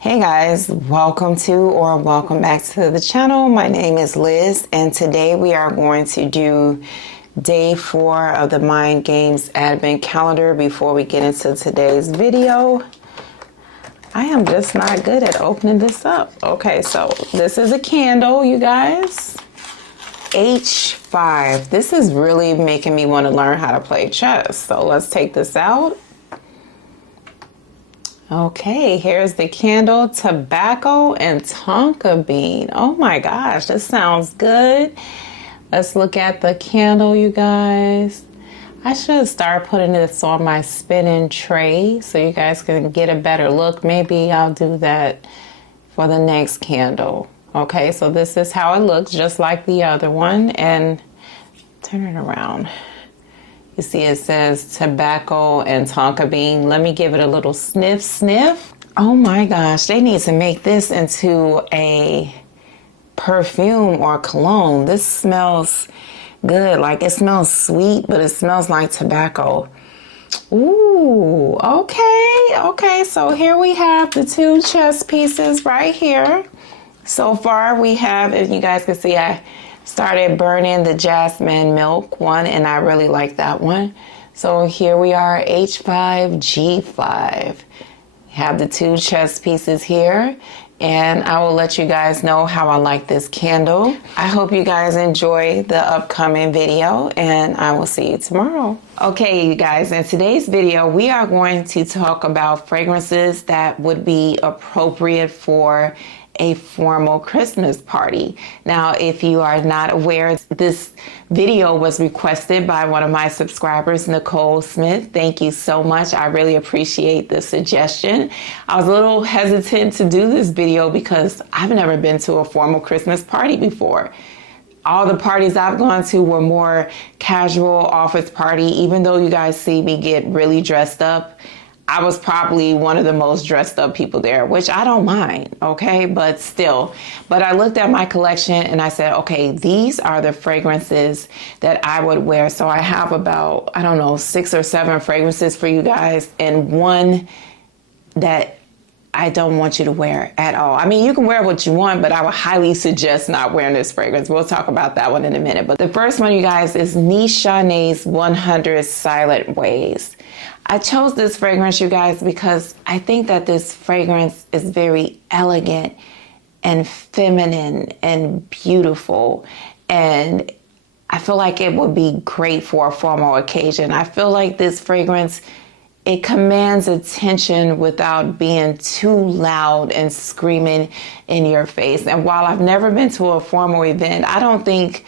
Hey guys, welcome back to the channel. My name is Liz, and today we are going to do day 4 of the Mind Games Advent Calendar. Before we get into today's video, I am just not good at opening this up. Okay, so this is a candle, you guys. H5. This is really making me want to learn how to play chess. So let's take this out. Okay, here's the candle, tobacco and tonka bean. Oh my gosh, this sounds good. Let's look at the candle, you guys. I should start putting this on my spinning tray so you guys can get a better look. Maybe I'll do that for the next candle. Okay, so this is how it looks, just like the other one. And turn it around. You see it says tobacco and tonka bean. Let me give it a little sniff. Oh my gosh, they need to make this into a perfume or cologne. This smells good. Like, it smells sweet, but it smells like tobacco. Ooh, okay. So here we have the 2 chess pieces right here. So far we have, if you guys can see, I started burning the jasmine milk one, and I really like that one. So here we are, H5, G5. Have the 2 chess pieces here, and I will let you guys know how I like this candle. I hope you guys enjoy the upcoming video, and I will see you tomorrow. Okay, you guys, in today's video, we are going to talk about fragrances that would be appropriate for a formal Christmas party. Now, if you are not aware, this video was requested by one of my subscribers, Nicole Smith. Thank you so much. I really appreciate the suggestion. I was a little hesitant to do this video because I've never been to a formal Christmas party before. All the parties I've gone to were more casual office party. Even though you guys see me get really dressed up, I was probably one of the most dressed up people there, which I don't mind, okay? But still, I looked at my collection and I said, okay, these are the fragrances that I would wear. So I have about, I don't know, 6 or 7 fragrances for you guys, and one that I don't want you to wear at all. I mean, you can wear what you want, but I would highly suggest not wearing this fragrance. We'll talk about that one in a minute. But the first one, you guys, is Nishane's 100 Silent Ways. I chose this fragrance, you guys, because I think that this fragrance is very elegant and feminine and beautiful. And I feel like it would be great for a formal occasion. I feel like this fragrance, it commands attention without being too loud and screaming in your face. And while I've never been to a formal event, I don't think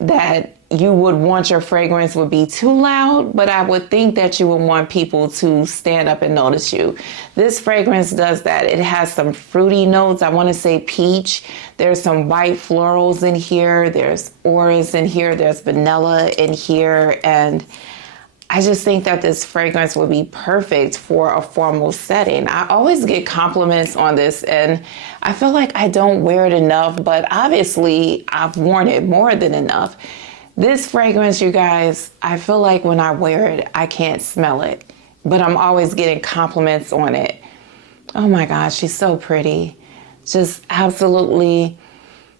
that you would want your fragrance would be too loud, but I would think that you would want people to stand up and notice you. This fragrance does that. It has some fruity notes. I want to say peach. There's some white florals in here. There's orange in here. There's vanilla in here. And I just think that this fragrance would be perfect for a formal setting. I always get compliments on this, and I feel like I don't wear it enough, but obviously I've worn it more than enough. This fragrance, you guys, I feel like when I wear it, I can't smell it, but I'm always getting compliments on it. Oh my gosh, she's so pretty. Just absolutely,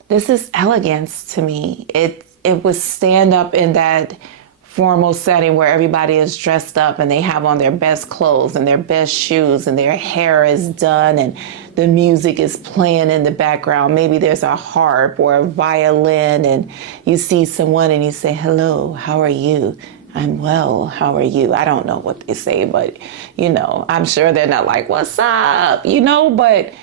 this is elegance to me. It would stand up in that formal setting where everybody is dressed up and they have on their best clothes and their best shoes and their hair is done and the music is playing in the background. Maybe there's a harp or a violin and you see someone and you say, hello, how are you? I'm well, how are you? I don't know what they say, but you know, I'm sure they're not like, what's up? You know, but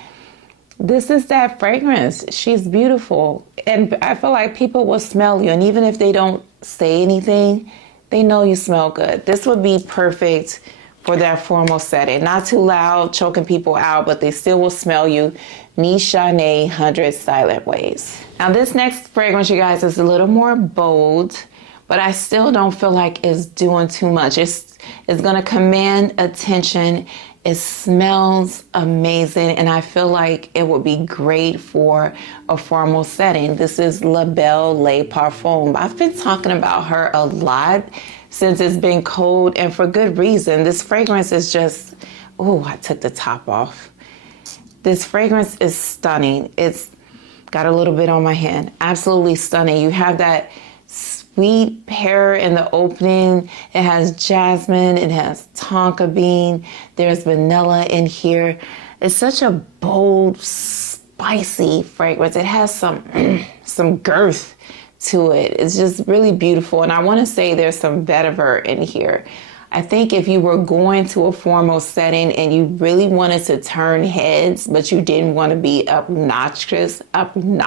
this is that fragrance. She's beautiful. And I feel like people will smell you. And even if they don't say anything, they know you smell good. This would be perfect for that formal setting. Not too loud, choking people out, but they still will smell you. Nishane 100 Silent Ways. Now this next fragrance, you guys, is a little more bold, but I still don't feel like it's doing too much. It's gonna command attention. It smells amazing, and I feel like it would be great for a formal setting. This is Labelle Le Parfume. I've been talking about her a lot since it's been cold, and for good reason. This fragrance is just, oh, I took the top off. This fragrance is stunning. It's got a little bit on my hand. Absolutely stunning. You have that sweet pear in the opening. It has jasmine. It has tonka bean. There's vanilla in here. It's such a bold, spicy fragrance. It has some girth to it. It's just really beautiful. And I want to say there's some vetiver in here. I think if you were going to a formal setting and you really wanted to turn heads, but you didn't want to be obnoxious about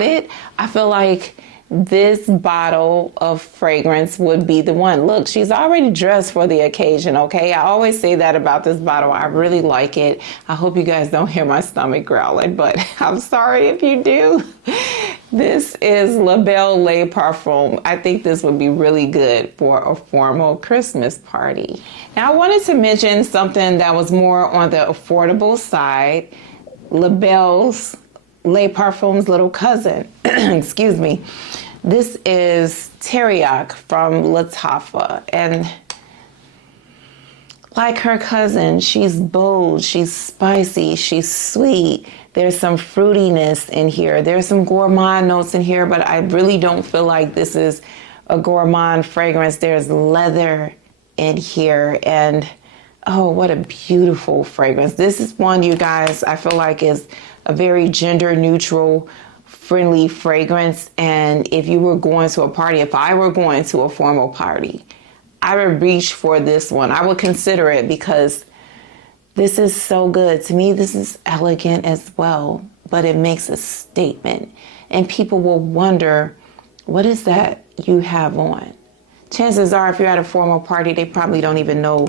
it, I feel like this bottle of fragrance would be the one. Look, she's already dressed for the occasion, okay? I always say that about this bottle. I really like it. I hope you guys don't hear my stomach growling, but I'm sorry if you do. This is Labelle Le Parfume. I think this would be really good for a formal Christmas party. Now, I wanted to mention something that was more on the affordable side. Labelle's Le Parfume's little cousin, excuse me. This is Teriaq from Lataffa, and like her cousin, she's bold, she's spicy, she's sweet. There's some fruitiness in here. There's some gourmand notes in here, but I really don't feel like this is a gourmand fragrance. There's leather in here, and oh, what a beautiful fragrance. This is one, you guys, I feel like is a very gender neutral, friendly fragrance. And if you were going to a party, if I were going to a formal party, I would reach for this one. I would consider it because this is so good. To me, this is elegant as well, but it makes a statement. And people will wonder, what is that you have on? Chances are, if you're at a formal party, they probably don't even know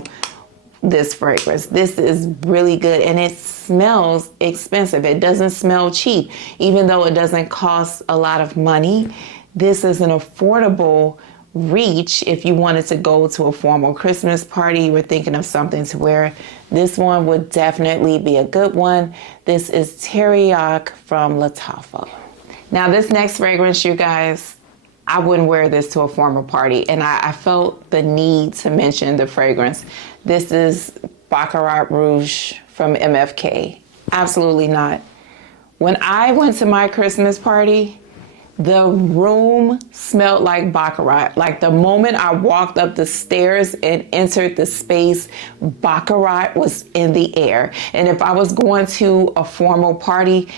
this fragrance. This is really good, and it smells expensive. It doesn't smell cheap, even though it doesn't cost a lot of money. This is an affordable reach if you wanted to go to a formal Christmas party. You were thinking of something to wear. This one would definitely be a good one. This is Teriaq from Lataffa. Now, this next fragrance, you guys, I wouldn't wear this to a formal party, and I felt the need to mention the fragrance. This is Baccarat Rouge from MFK. Absolutely not. When I went to my Christmas party, the room smelled like Baccarat. Like the moment I walked up the stairs and entered the space, Baccarat was in the air. And if I was going to a formal party,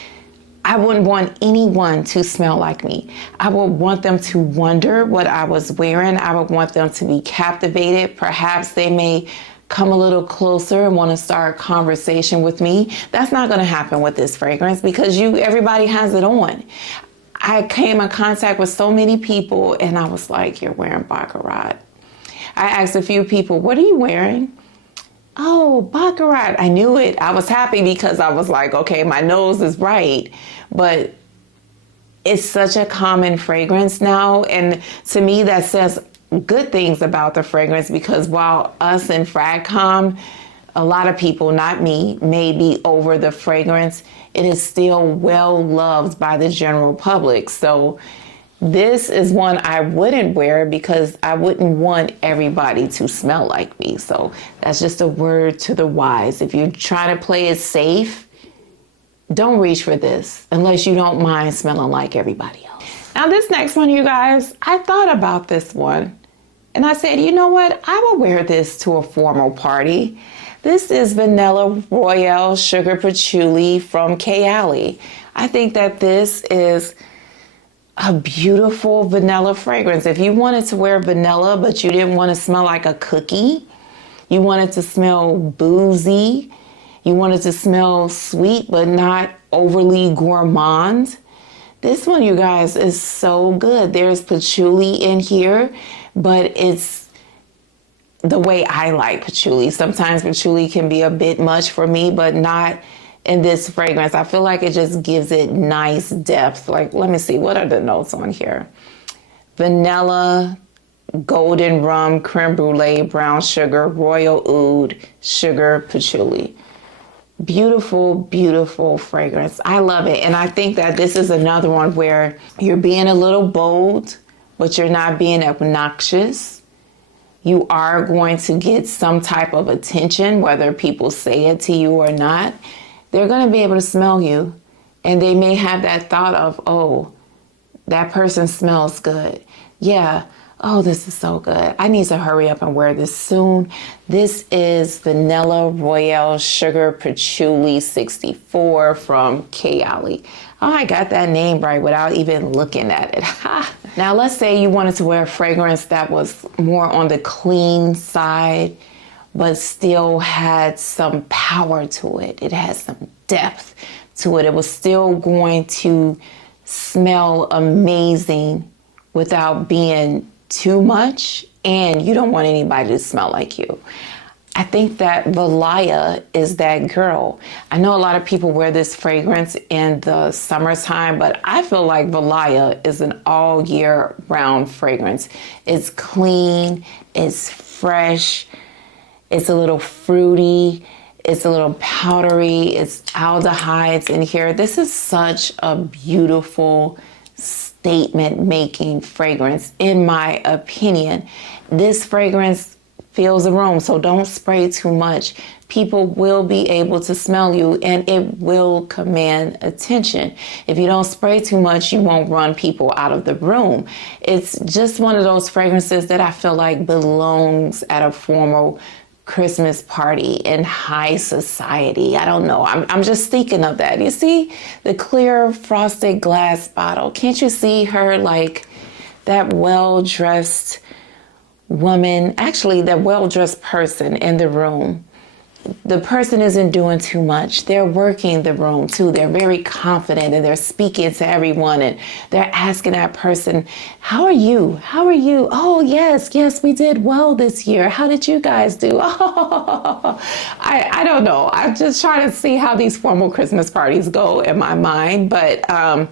I wouldn't want anyone to smell like me. I would want them to wonder what I was wearing. I would want them to be captivated. Perhaps they may come a little closer and want to start a conversation with me. That's not going to happen with this fragrance because everybody has it on. I came in contact with so many people and I was like, you're wearing Baccarat. I asked a few people, what are you wearing? Oh, Baccarat. I knew it. I was happy because I was like, okay, my nose is right. But it's such a common fragrance now. And to me, that says good things about the fragrance, because while us in FragCom, a lot of people, not me, may be over the fragrance, it is still well loved by the general public. So this is one I wouldn't wear because I wouldn't want everybody to smell like me. So that's just a word to the wise. If you're trying to play it safe, don't reach for this unless you don't mind smelling like everybody else. Now this next one, you guys, I thought about this one and I said, you know what? I will wear this to a formal party. This is Vanilla Royale Sugar Patchouli from Kayali. I think that this is a beautiful vanilla fragrance. If you wanted to wear vanilla, but you didn't want to smell like a cookie, you wanted to smell boozy, you wanted to smell sweet, but not overly gourmand, this one, you guys, is so good. There's patchouli in here, but it's the way I like patchouli. Sometimes patchouli can be a bit much for me, but not in this fragrance. I feel like it just gives it nice depth. Like, let me see, what are the notes on here? Vanilla, golden rum, creme brulee, brown sugar, royal oud, sugar, patchouli. Beautiful, beautiful fragrance. I love it. And I think that this is another one where you're being a little bold, but you're not being obnoxious. You are going to get some type of attention, whether people say it to you or not. they're going to be able to smell you, and they may have that thought of, oh, that person smells good. Yeah. Oh, this is so good. I need to hurry up and wear this soon. This is Vanilla Royale Sugar Patchouli 64 from Kayali. Oh, I got that name right without even looking at it. Now, let's say you wanted to wear a fragrance that was more on the clean side, but still had some power to it. It had some depth to it. It was still going to smell amazing without being too much, and you don't want anybody to smell like you. I think that Valaya is that girl. I know a lot of people wear this fragrance in the summertime, but I feel like Valaya is an all year round fragrance. It's clean, it's fresh, it's a little fruity, it's a little powdery, it's aldehydes in here. This is such a beautiful statement making fragrance, in my opinion. This fragrance fills the room, so don't spray too much. People will be able to smell you, and it will command attention. If you don't spray too much, you won't run people out of the room. It's just one of those fragrances that I feel like belongs at a formal Christmas party in high society. I don't know. I'm just thinking of that. You see the clear frosted glass bottle. Can't you see her, like that well-dressed woman, actually that well-dressed person in the room? The person isn't doing too much. They're working the room too. They're very confident, and they're speaking to everyone, and they're asking that person, how are you? How are you? Oh, yes, we did well this year. How did you guys do? Oh, I don't know. I'm just trying to see how these formal Christmas parties go in my mind. But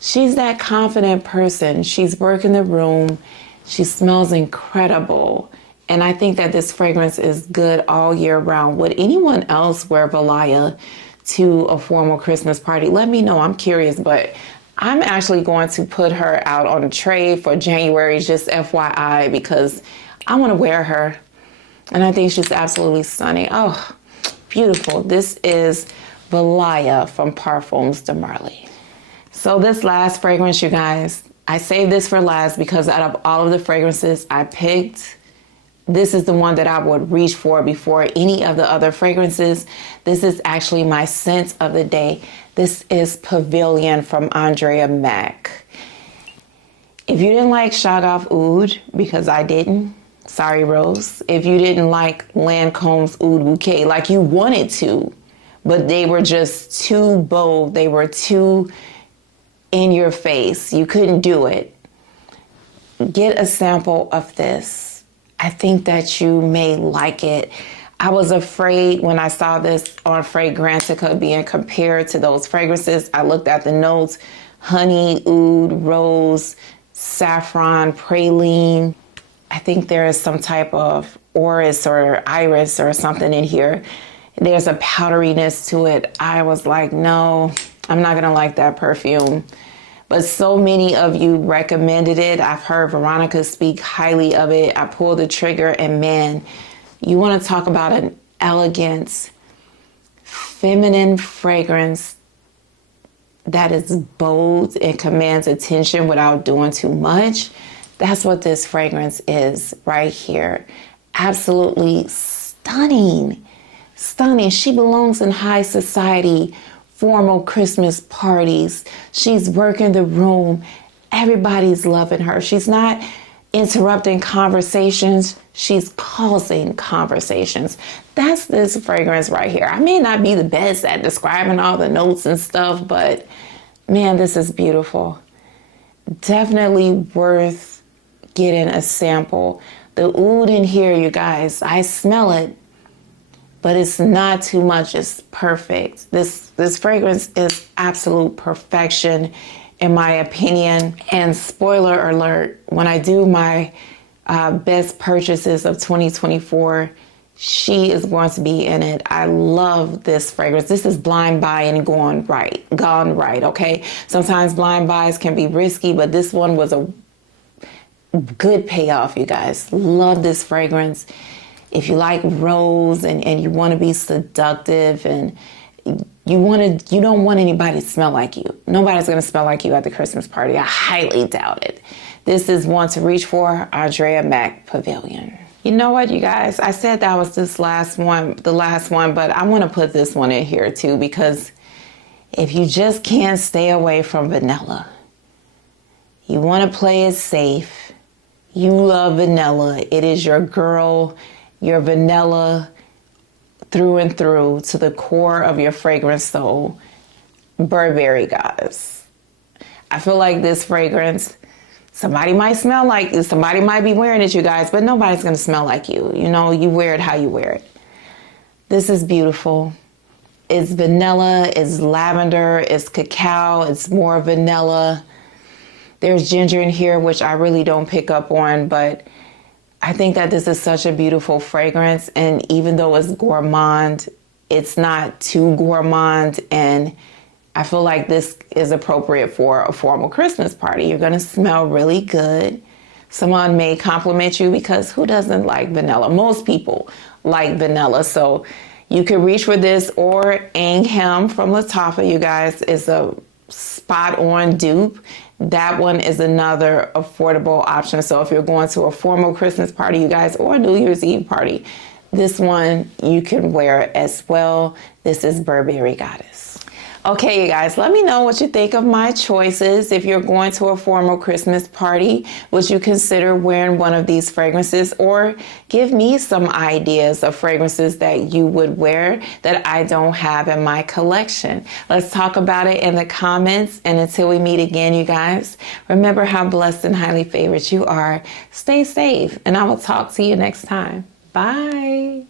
she's that confident person. She's working the room. She smells incredible. And I think that this fragrance is good all year round. Would anyone else wear Valaya to a formal Christmas party? Let me know. I'm curious, but I'm actually going to put her out on a trade for January, just FYI, because I want to wear her. And I think she's absolutely stunning. Oh, beautiful. This is Valaya from Parfums de Marly. So this last fragrance, you guys, I saved this for last because out of all of the fragrances I picked, this is the one that I would reach for before any of the other fragrances. This is actually my scent of the day. This is Pavilion from Andrea Maack. If you didn't like Shagaf Oud, because I didn't, sorry, Rose. If you didn't like Lancome's Oud Bouquet, like you wanted to, but they were just too bold, they were too in your face, you couldn't do it, get a sample of this. I think that you may like it. I was afraid when I saw this on Fragrantica being compared to those fragrances. I looked at the notes: honey, oud, rose, saffron, praline. I think there is some type of orris or iris or something in here. There's a powderiness to it. I was like, no, I'm not gonna like that perfume. But so many of you recommended it. I've heard Veronica speak highly of it. I pulled the trigger, and man, you want to talk about an elegant, feminine fragrance that is bold and commands attention without doing too much. That's what this fragrance is right here. Absolutely stunning. Stunning. She belongs in high society, formal Christmas parties. She's working the room. Everybody's loving her. She's not interrupting conversations. She's causing conversations. That's this fragrance right here. I may not be the best at describing all the notes and stuff, but man, this is beautiful. Definitely worth getting a sample. The oud in here, you guys, I smell it, but it's not too much. It's perfect. This fragrance is absolute perfection, in my opinion. And spoiler alert, when I do my best purchases of 2024, she is going to be in it. I love this fragrance. This is blind buying gone right, okay? Sometimes blind buys can be risky, but this one was a good payoff, you guys. Love this fragrance. If you like rose and you want to be seductive and You don't want anybody to smell like you. Nobody's going to smell like you at the Christmas party. I highly doubt it. This is one to reach for, Andrea Maack Pavilion. You know what, you guys? I said that was the last one, but I want to put this one in here too, because if you just can't stay away from vanilla, you want to play it safe, you love vanilla, it is your girl, your vanilla through and through to the core of your fragrance soul, Burberry Goddess. I feel like this fragrance, somebody might smell like it, somebody might be wearing it, you guys, but nobody's going to smell like you. You know, you wear it how you wear it. This is beautiful. It's vanilla, it's lavender, it's cacao, it's more vanilla. There's ginger in here, which I really don't pick up on, but I think that this is such a beautiful fragrance, and even though it's gourmand, it's not too gourmand, and I feel like this is appropriate for a formal Christmas party. You're gonna smell really good. Someone may compliment you, because who doesn't like vanilla? Most people like vanilla, so you can reach for this, or Angham from Lataffa, you guys, is a spot-on dupe. That one is another affordable option. So if you're going to a formal Christmas party, you guys, or a New Year's Eve party, this one you can wear as well. This is Burberry Goddess. Okay, you guys, let me know what you think of my choices. If you're going to a formal Christmas party, would you consider wearing one of these fragrances? Or give me some ideas of fragrances that you would wear that I don't have in my collection. Let's talk about it in the comments. And until we meet again, you guys, remember how blessed and highly favored you are. Stay safe, and I will talk to you next time. Bye.